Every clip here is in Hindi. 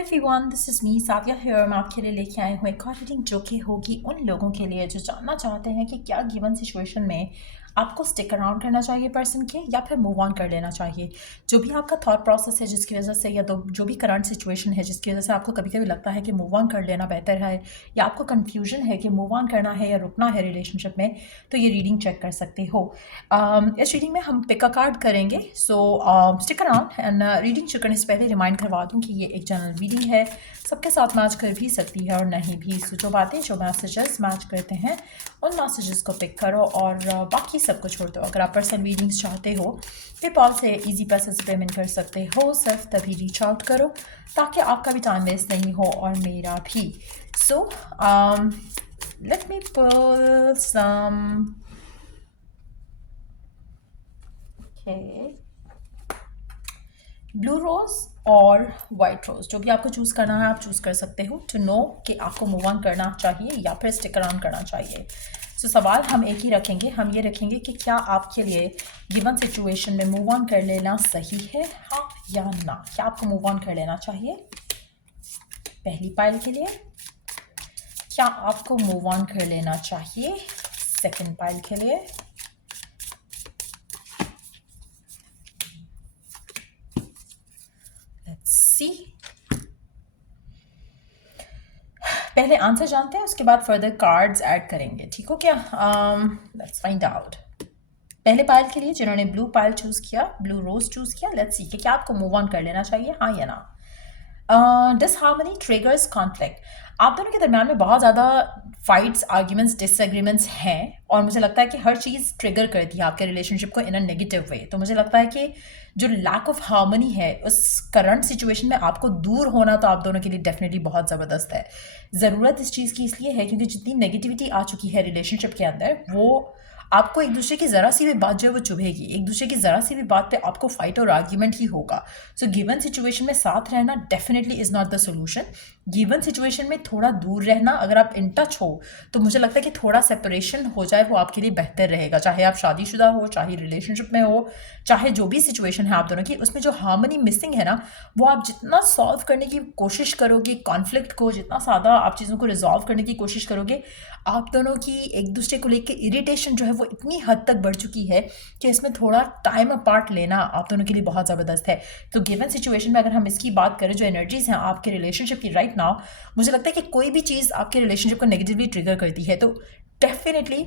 Everyone, this is me Savia here. मैं आपके लिए लेके आए हुए एक और रीडिंग जो कि होगी उन लोगों के लिए जो जानना चाहते हैं कि क्या गिवन सिचुएशन में आपको स्टिक अराउंड करना चाहिए पर्सन के या फिर मूव ऑन कर लेना चाहिए। जो भी आपका थॉट प्रोसेस है जिसकी वजह से या तो जो भी करंट सिचुएशन है जिसकी वजह से आपको कभी कभी लगता है कि मूव ऑन कर लेना बेहतर है या आपको कन्फ्यूजन है कि मूव ऑन करना है या रुकना है रिलेशनशिप में, तो ये रीडिंग चेक कर सकते हो। इस रीडिंग में हम पिक अ कार्ड करेंगे, सो स्टिक अराउंड। एंड रीडिंग शुरू करने से पहले रिमाइंड करवा दूँ कि ये एक जनरल रीडिंग है, सबके साथ मैच कर भी सकती है और नहीं भी। सो जो बातें जो मैसेजेस मैच करते हैं उन मैसेजेस को पिक करो और बाकी सबको छोड़ दो। अगर आप पर्सनल रीडिंग्स चाहते हो पेपॉल से इजी पैसे से पेमेंट कर सकते हो, सिर्फ तभी रीच आउट करो ताकि आपका भी टाइम वेस्ट नहीं हो और मेरा भी। सो लेट मी पुल सम ब्लू रोज और वाइट रोज, जो भी आपको चूज़ करना है आप चूज़ कर सकते हो टू नो कि आपको मूव ऑन करना चाहिए या फिर स्टिक अराउंड करना चाहिए। सो सवाल हम एक ही रखेंगे, हम ये रखेंगे कि क्या आपके लिए गिवन सिचुएशन में मूव ऑन कर लेना सही है, हाँ या ना। क्या आपको मूव ऑन कर लेना चाहिए पहली पाइल के लिए, क्या आपको मूव ऑन कर लेना चाहिए सेकंड पाइल के लिए, पहले आंसर जानते हैं उसके बाद फर्दर कार्ड्स ऐड करेंगे, ठीक हो क्या? Let's find out. पहले पाइल के लिए जिन्होंने ब्लू पाइल चूज किया, ब्लू रोज चूज किया, लेट्स सी कि क्या आपको मूव ऑन कर लेना चाहिए, हाँ या ना। Disharmony triggers conflict. आप दोनों के दरमियान में बहुत ज़्यादा फाइट्स, आर्ग्यूमेंट्स, डिसएग्रीमेंट्स हैं और मुझे लगता है कि हर चीज़ ट्रिगर करती है आपके रिलेशनशिप को इन अ नेगेटिव वे। तो मुझे लगता है कि जो लैक ऑफ हार्मनी है उस करंट सिचुएशन में आपको दूर होना तो आप दोनों के लिए डेफिनेटली बहुत ज़बरदस्त है। ज़रूरत इस चीज़ की इसलिए है क्योंकि जितनी नेगेटिविटी आ चुकी है रिलेशनशिप के अंदर, वो आपको एक दूसरे की ज़रा सी भी बात जो है वो चुभेगी, एक दूसरे की ज़रा सी भी बात पे आपको फाइट और आर्ग्यूमेंट ही होगा। सो गिवन सिचुएशन में साथ रहना definitely is not the solution. Given situation में थोड़ा दूर रहना, अगर आप इन टच हो तो मुझे लगता है कि थोड़ा सेपरेशन हो जाए वो आपके लिए बेहतर रहेगा। चाहे आप शादीशुदा हो, चाहे रिलेशनशिप में हो, चाहे जो भी सिचुएशन है आप दोनों की, उसमें जो हार्मनी मिसिंग है ना, वो आप जितना सॉल्व करने की कोशिश करोगे कॉन्फ्लिक्ट को, जितना ज़्यादा आप चीज़ों को रिजॉल्व करने की कोशिश करोगे, आप दोनों की एक दूसरे को लेकर इरिटेशन जो है वो इतनी हद तक बढ़ चुकी है कि इसमें थोड़ा टाइम अपार्ट लेना आप दोनों के लिए बहुत ज़बरदस्त है। तो गिवन सिचुएशन में अगर हम इसकी बात करें, जो एनर्जीज हैं आपके रिलेशनशिप की राइट नाउ, मुझे लगता है कि कोई भी चीज़ आपके रिलेशनशिप को नेगेटिवली ट्रिगर करती है तो डेफिनेटली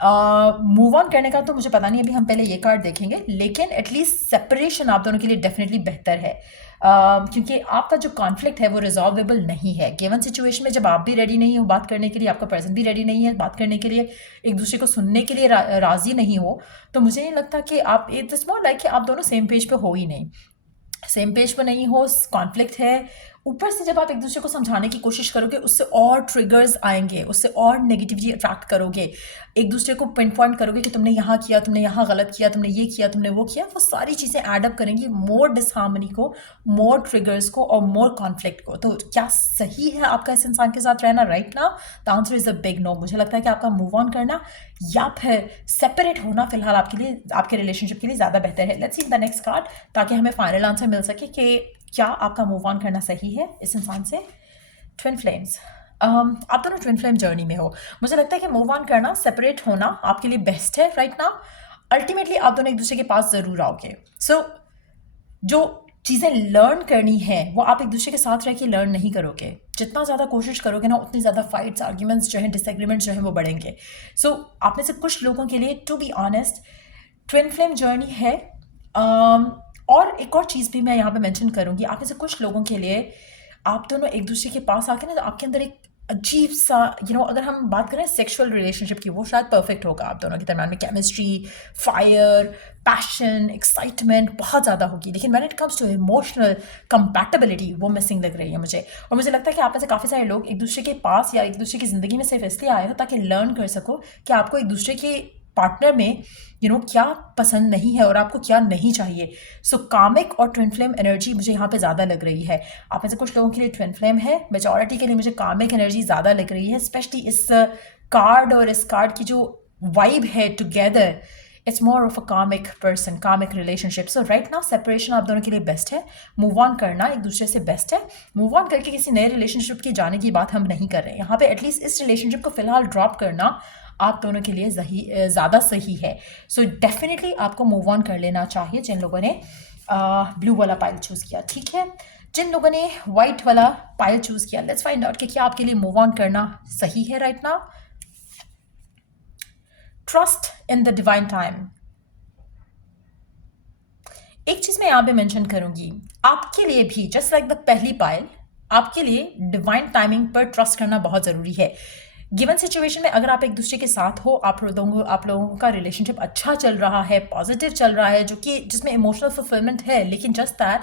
मूव ऑन करने का तो मुझे पता नहीं, अभी हम पहले ये कार्ड देखेंगे, लेकिन एटलीस्ट सेपरेशन आप दोनों के लिए डेफिनेटली बेहतर है। क्योंकि आपका जो कॉन्फ्लिक्ट है वो रिजॉल्वेबल नहीं है गिवन सिचुएशन में। जब आप भी रेडी नहीं हो बात करने के लिए, आपका पर्सन भी रेडी नहीं है बात करने के लिए, एक दूसरे को सुनने के लिए राजी नहीं हो, तो मुझे नहीं लगता कि आप, इट्स मोर लाइक कि आप दोनों सेम पेज पे हो ही नहीं, सेम पेज पर नहीं हो, कॉन्फ्लिक्ट है। ऊपर से जब आप एक दूसरे को समझाने की कोशिश करोगे उससे और ट्रिगर्स आएंगे, उससे और नेगेटिविटी अट्रैक्ट करोगे, एक दूसरे को पिन पॉइंट करोगे कि तुमने यहाँ किया, तुमने यहाँ गलत किया, तुमने ये किया, तुमने वो किया, वो सारी चीज़ें एडअप करेंगी मोर डिसहार्मनी को, मोर ट्रिगर्स को और मोर कॉन्फ्लिक्ट को। तो क्या सही है आपका इस इंसान के साथ रहना right now? The answer is a big no. मुझे लगता है कि आपका मूव ऑन करना या फिर सेपरेट होना फिलहाल आपके लिए, आपके रिलेशनशिप के लिए ज़्यादा बेहतर है। Let's see the next card ताकि हमें फाइनल आंसर मिल सके कि क्या आपका मूव ऑन करना सही है इस इंसान से। ट्विन फ्लेम्स, आप दोनों ट्विन फ्लेम जर्नी में हो। मुझे लगता है कि मूव ऑन करना, सेपरेट होना आपके लिए बेस्ट है राइट नाउ। अल्टीमेटली आप दोनों एक दूसरे के पास ज़रूर आओगे। सो जो चीज़ें लर्न करनी है वो आप एक दूसरे के साथ रह के लर्न नहीं करोगे। जितना ज़्यादा कोशिश करोगे ना उतनी ज़्यादा फाइट्स, आर्ग्यूमेंट्स जो है, डिसएग्रीमेंट्स जो है वो बढ़ेंगे। सो आप में से कुछ लोगों के लिए, to be honest, twin flame journey है। और एक और चीज़ भी मैं यहाँ पे मेंशन करूँगी, आप में से कुछ लोगों के लिए आप दोनों एक दूसरे के पास आके ना तो आपके अंदर एक अजीब सा अगर हम बात करें सेक्सुअल रिलेशनशिप की, वो शायद परफेक्ट होगा आप दोनों के दरम्यान में। केमिस्ट्री, फायर, पैशन, एक्साइटमेंट बहुत ज़्यादा होगी, लेकिन when it comes to emotional compatibility वो मिसिंग लग रही है मुझे। और मुझे लगता है कि आप में से काफ़ी सारे लोग एक दूसरे के पास या एक दूसरे की ज़िंदगी में सिर्फ इसलिए आए हो ताकि लर्न कर सको कि आपको एक दूसरे के पार्टनर में क्या पसंद नहीं है और आपको क्या नहीं चाहिए। सो कामिक और ट्विन फ्लेम एनर्जी मुझे यहाँ पे ज़्यादा लग रही है। आप में से कुछ लोगों के लिए ट्विन फ्लेम है, मेजॉरिटी के लिए मुझे कामिक एनर्जी ज़्यादा लग रही है। स्पेशली इस कार्ड और इस कार्ड की जो वाइब है together, it's more of a comic person, comic relationship. So right now separation आप दोनों के लिए बेस्ट है. मूव ऑन करना एक दूसरे से बेस्ट है. मूव ऑन करके किसी नए रिलेशनशिप की जाने की बात हम नहीं कर रहे हैं यहाँ पे. एटलीस्ट इस रिलेशनशिप को फिलहाल ड्रॉप करना आप दोनों के लिए ज़्यादा सही है. सो डेफिनेटली आपको मूव ऑन कर लेना चाहिए जिन लोगों ने ब्लू वाला पाइल चूज़ किया. ठीक है, जिन लोगों ने वाइट वाला पाइल चूज़ किया, लेट्स फाइंड आउट कि क्या आपके लिए मूव ऑन करना सही है right now. Trust in the divine time. एक चीज़ मैं यहाँ पे मेंशन करूँगी, आपके लिए भी जस्ट लाइक द पहली पाइल, आपके लिए डिवाइन टाइमिंग पर ट्रस्ट करना बहुत ज़रूरी है. गिवन सिचुएशन में अगर आप एक दूसरे के साथ हो, आप लोगों का रिलेशनशिप अच्छा चल रहा है, पॉजिटिव चल रहा है, जो कि जिसमें इमोशनल फुलफिलमेंट है, लेकिन जस्ट दैट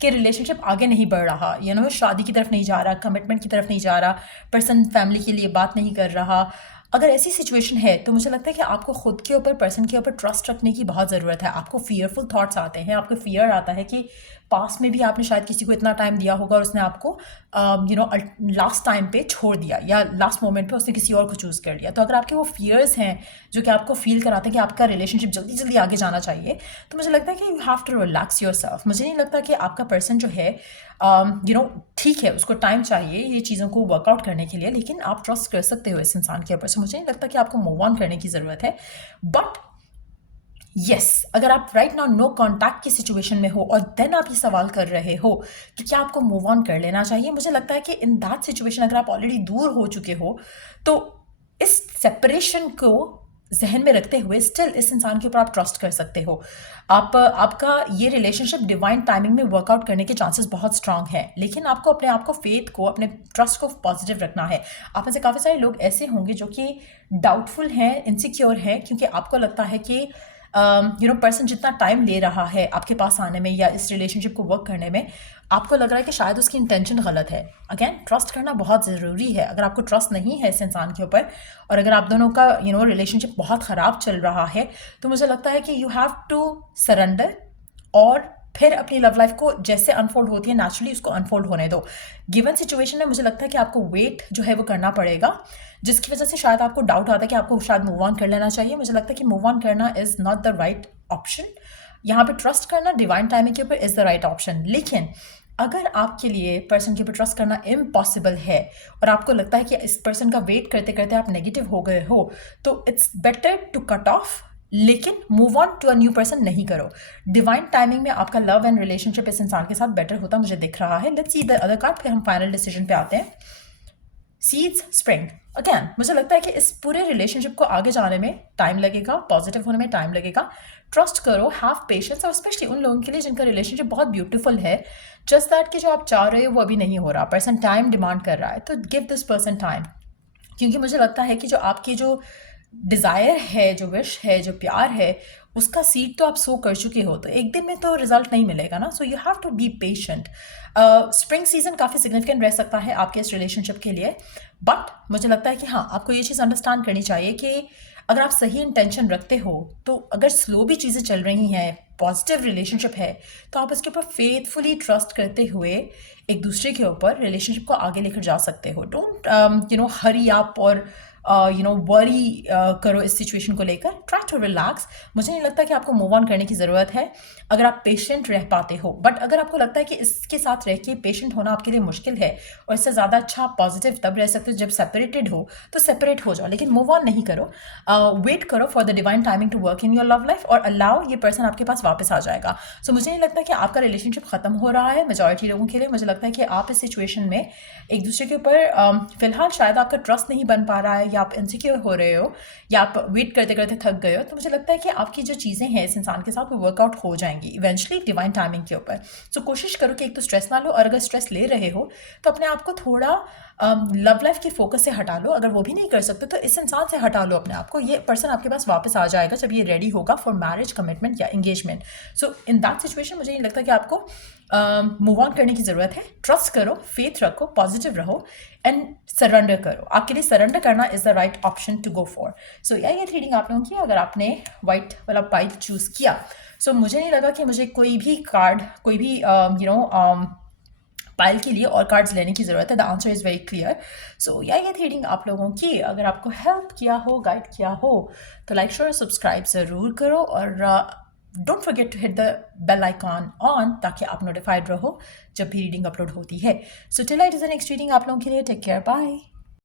कि रिलेशनशिप आगे नहीं बढ़ रहा, शादी की तरफ नहीं जा रहा, कमिटमेंट की तरफ नहीं जा रहा, पर्सन फैमिली के लिए बात नहीं कर रहा, अगर ऐसी सिचुएशन है तो मुझे लगता है कि आपको खुद के ऊपर, पर्सन के ऊपर ट्रस्ट रखने की बहुत ज़रूरत है. आपको फियरफुल थॉट्स आते हैं, आपको फियर आता है कि पास में भी आपने शायद किसी को इतना टाइम दिया होगा और उसने आपको लास्ट टाइम पे छोड़ दिया, या लास्ट मोमेंट पे उसने किसी और को चूज़ कर लिया. तो अगर आपके वो फियर्स हैं जो कि आपको फील कराते हैं कि आपका रिलेशनशिप जल्दी जल्दी आगे जाना चाहिए, तो मुझे लगता है कि you have to relax yourself. मुझे नहीं लगता कि आपका पर्सन जो है ठीक है, उसको टाइम चाहिए ये चीज़ों को वर्कआउट करने के लिए, लेकिन आप ट्रस्ट कर सकते हो इस इंसान के ऊपर. सो मुझे नहीं लगता कि आपको मूव ऑन करने की ज़रूरत है. बट यस, अगर आप राइट नाउ नो कॉन्टैक्ट की सिचुएशन में हो और देन आप ये सवाल कर रहे हो कि क्या आपको मूव ऑन कर लेना चाहिए, मुझे लगता है कि इन दैट सिचुएशन अगर आप ऑलरेडी दूर हो चुके हो तो इस सेपरेशन को जहन में रखते हुए स्टिल इस इंसान के ऊपर आप ट्रस्ट कर सकते हो. आपका ये रिलेशनशिप डिवाइन टाइमिंग में वर्कआउट करने के चांसेस बहुत स्ट्रांग हैं, लेकिन आपको अपने आप को, फेथ को, अपने ट्रस्ट को पॉजिटिव रखना है. आप में से काफ़ी सारे लोग ऐसे होंगे जो कि डाउटफुल हैं, इनसिक्योर हैं, क्योंकि आपको लगता है कि पर्सन जितना टाइम ले रहा है आपके पास आने में या इस रिलेशनशिप को वर्क करने में, आपको लग रहा है कि शायद उसकी इंटेंशन गलत है. अगेन, ट्रस्ट करना बहुत ज़रूरी है. अगर आपको ट्रस्ट नहीं है इस इंसान के ऊपर और अगर आप दोनों का रिलेशनशिप बहुत ख़राब चल रहा है, तो मुझे लगता है कि यू हैव टू सरेंडर और फिर अपनी लव लाइफ को जैसे अनफोल्ड होती है नेचुरली उसको अनफोल्ड होने दो. गिवन सिचुएशन में मुझे लगता है कि आपको वेट जो है वो करना पड़ेगा, जिसकी वजह से शायद आपको डाउट आता है कि आपको शायद मूव ऑन कर लेना चाहिए. मुझे लगता है कि मूव ऑन करना is not the right option. यहाँ पे ट्रस्ट करना डिवाइन टाइमिंग के ऊपर इज़ द राइट ऑप्शन. लेकिन अगर आपके लिए पर्सन के ऊपर ट्रस्ट करना इम्पॉसिबल है और आपको लगता है कि इस पर्सन का वेट करते करते आप नेगेटिव हो गए हो, तो it's better to cut off, लेकिन move on to a new person नहीं करो. डिवाइन टाइमिंग में आपका लव एंड रिलेशनशिप इस इंसान के साथ बेटर होता मुझे दिख रहा है. Let's see the other card, फिर हम फाइनल डिसीजन पे आते हैं. Seeds spring. अगेन, मुझे लगता है कि इस पूरे रिलेशनशिप को आगे जाने में टाइम लगेगा, पॉजिटिव होने में टाइम लगेगा. ट्रस्ट करो, हैव पेशेंस. और स्पेशली उन लोगों के लिए जिनका रिलेशनशिप बहुत ब्यूटीफुल है, जस्ट दैट कि जो आप चाह रहे हो वो अभी नहीं हो रहा, पर्सन टाइम डिमांड कर रहा है, तो गिव दिस पर्सन टाइम. क्योंकि मुझे लगता है कि जो आपकी जो डिज़ायर है, जो विश है, जो प्यार है, उसका सीड तो आप सो कर चुके हो, तो एक दिन में तो रिजल्ट नहीं मिलेगा ना. So you have to be patient. Spring season काफ़ी सिग्निफिकेंट रह सकता है आपके इस रिलेशनशिप के लिए, बट मुझे लगता है कि हाँ, आपको ये चीज़ अंडरस्टैंड करनी चाहिए कि अगर आप सही इंटेंशन रखते हो, तो अगर स्लो भी चीज़ें चल रही हैं, पॉजिटिव रिलेशनशिप है, तो आप इसके ऊपर फेथफुली ट्रस्ट करते हुए एक दूसरे के ऊपर रिलेशनशिप को आगे लेकर जा सकते हो. डोंट हरी अप और वरी करो इस सिचुएशन को लेकर. Try to relax. मुझे नहीं लगता कि आपको मूव ऑन करने की ज़रूरत है अगर आप पेशेंट रह पाते हो. बट अगर आपको लगता है कि इसके साथ रह के पेशेंट होना आपके लिए मुश्किल है और इससे ज़्यादा अच्छा पॉजिटिव तब रह सकते हो जब सेपरेटेड हो, तो सेपरेट हो जाओ, लेकिन मूव ऑन नहीं करो. वेट करो for the divine timing to work in your love life और अलाउ ये पर्सन आपके पास वापस आ जाएगा. सो मुझे नहीं लगता कि आपका रिलेशनशिप ख़त्म हो रहा है मेजॉरिटी लोगों के लिए. मुझे लगता है कि आप इस सिचुएशन में एक दूसरे के ऊपर फिलहाल शायद आपका ट्रस्ट नहीं बन पा रहा है, या आप इनसिक्योर हो रहे हो, या आप वेट करते करते थक गए हो, तो मुझे लगता है कि आपकी जो चीज़ें हैं इस इंसान के साथ वो वर्कआउट हो जाएंगी इवेंचुअली डिवाइन टाइमिंग के ऊपर. सो कोशिश करो कि एक तो स्ट्रेस ना लो, और अगर स्ट्रेस ले रहे हो तो अपने आप को थोड़ा लव लाइफ के फोकस से हटा लो. अगर वो भी नहीं कर सकते तो इस इंसान से हटा लो अपने आप को. ये पर्सन आपके पास वापस आ जाएगा जब ये रेडी होगा फॉर मैरिज, कमिटमेंट या engagement. So in that situation मुझे नहीं लगता कि आपको मूव ऑन करने की ज़रूरत है. ट्रस्ट करो, फेथ रखो, पॉजिटिव रहो एंड सरेंडर करो. आपके लिए सरेंडर करना is the right option to go for. So ये रीडिंग आप लोगों की. अगर आपने वाइट वाला पाइप चूज़ किया, सो मुझे नहीं लगा कि मुझे कोई भी कार्ड, कोई भी पायल के लिए और कार्ड्स लेने की ज़रूरत है। The answer is very clear. So ये थी रीडिंग आप लोगों की। अगर आपको हेल्प किया हो, गाइड किया हो, तो लाइक शेयर सब्सक्राइब ज़रूर करो और don't forget to hit the bell icon on ताकि आप नोटिफाइड रहो जब भी रीडिंग अपलोड होती है। So till I is the next reading आप लोगों के लिए टेक केयर, बाय।